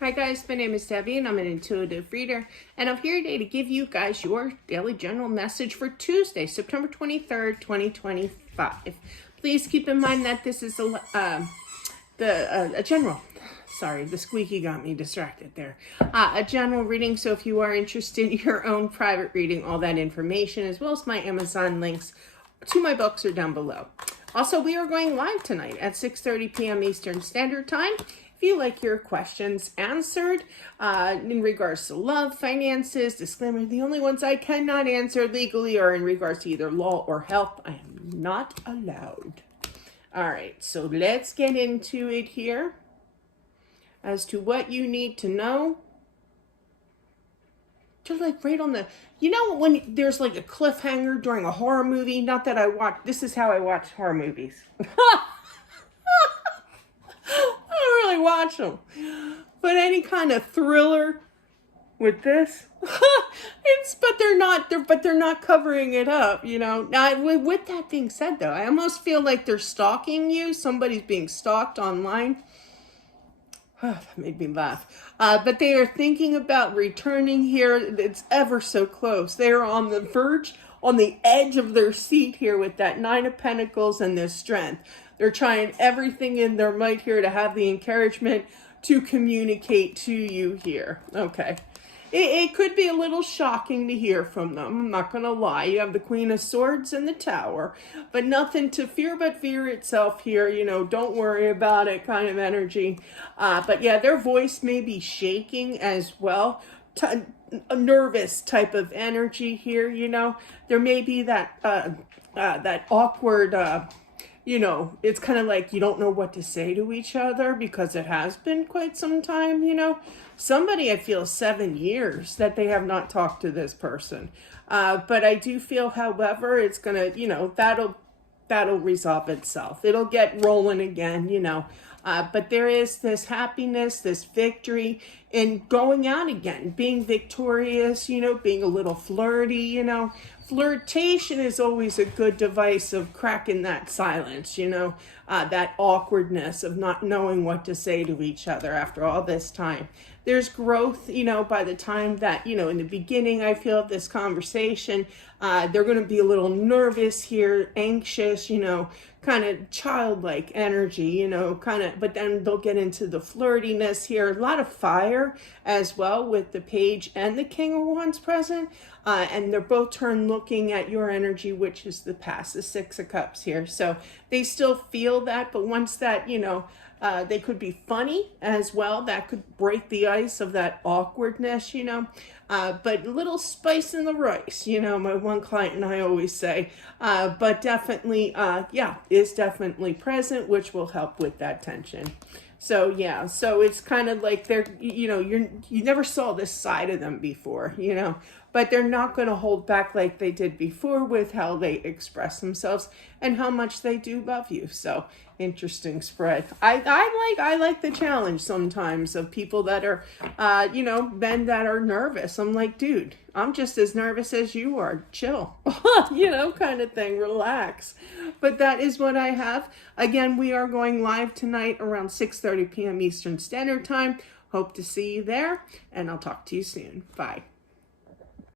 Hi guys, my name is Debbie and I'm an intuitive reader, and I'm here today to give you guys your daily general message for Tuesday, September 23rd, 2025. Please keep in mind that this is a general, sorry, the squeaky got me distracted there. A general reading, so if you are interested in your own private reading, all that information as well as my Amazon links to my books are down below. Also, we are going live tonight at 6:30 p.m. Eastern Standard Time. If you like your questions answered in regards to love, finances, disclaimer, the only ones I cannot answer legally are in regards to either law or health. I am not allowed. All right, so let's get into it here as to what you need to know. Just like right on the, you know, when there's like a cliffhanger during a horror movie, not that I watch, this is how I watch horror movies. I don't really watch them, but any kind of thriller with this, but they're not covering it up, you know. Now, with that being said, though, I almost feel like they're stalking you. Somebody's being stalked online. That made me laugh. But they are thinking about returning here. It's ever so close. They are on the verge, on the edge of their seat here with that Nine of Pentacles and this Strength. They're trying everything in their might here to have the encouragement to communicate to you here. Okay. It could be a little shocking to hear from them. I'm not going to lie. You have the Queen of Swords and the Tower, but nothing to fear but fear itself here. You know, don't worry about it kind of energy. But yeah, their voice may be shaking as well. A nervous type of energy here, you know. There may be that, that awkward, you know, it's kind of like you don't know what to say to each other because it has been quite some time, you know. Somebody, I feel, 7 years that they have not talked to this person. But I do feel, however, it's going to, you know, that'll resolve itself. It'll get rolling again, you know. But there is this happiness, this victory in going out again, being victorious, you know, being a little flirty, you know. Flirtation is always a good device of cracking that silence, you know, that awkwardness of not knowing what to say to each other after all this time. There's growth, you know, by the time that, you know, in the beginning, I feel of this conversation, they're going to be a little nervous here, anxious, you know, kind of childlike energy, you know, kind of, but then they'll get into the flirtiness here. A lot of fire as well with the Page and the King of Wands present. And they're both turned looking at your energy, which is the past, the Six of Cups here. So they still feel that, but once that, you know, they could be funny as well. That could break the ice of that awkwardness, you know. But a little spice in the rice, you know, my one client and I always say. But definitely, yeah, is definitely present, which will help with that tension. So yeah, so it's kind of like they're, you know, you never saw this side of them before, you know, but they're not going to hold back like they did before with how they express themselves and how much they do love you. So interesting spread. I like the challenge sometimes of people that are, you know, men that are nervous. I'm like, dude, I'm just as nervous as you are. Chill, you know, kind of thing. Relax. But that is what I have. Again, we are going live tonight around 6:30 p.m. Eastern Standard Time. Hope to see you there, and I'll talk to you soon. Bye.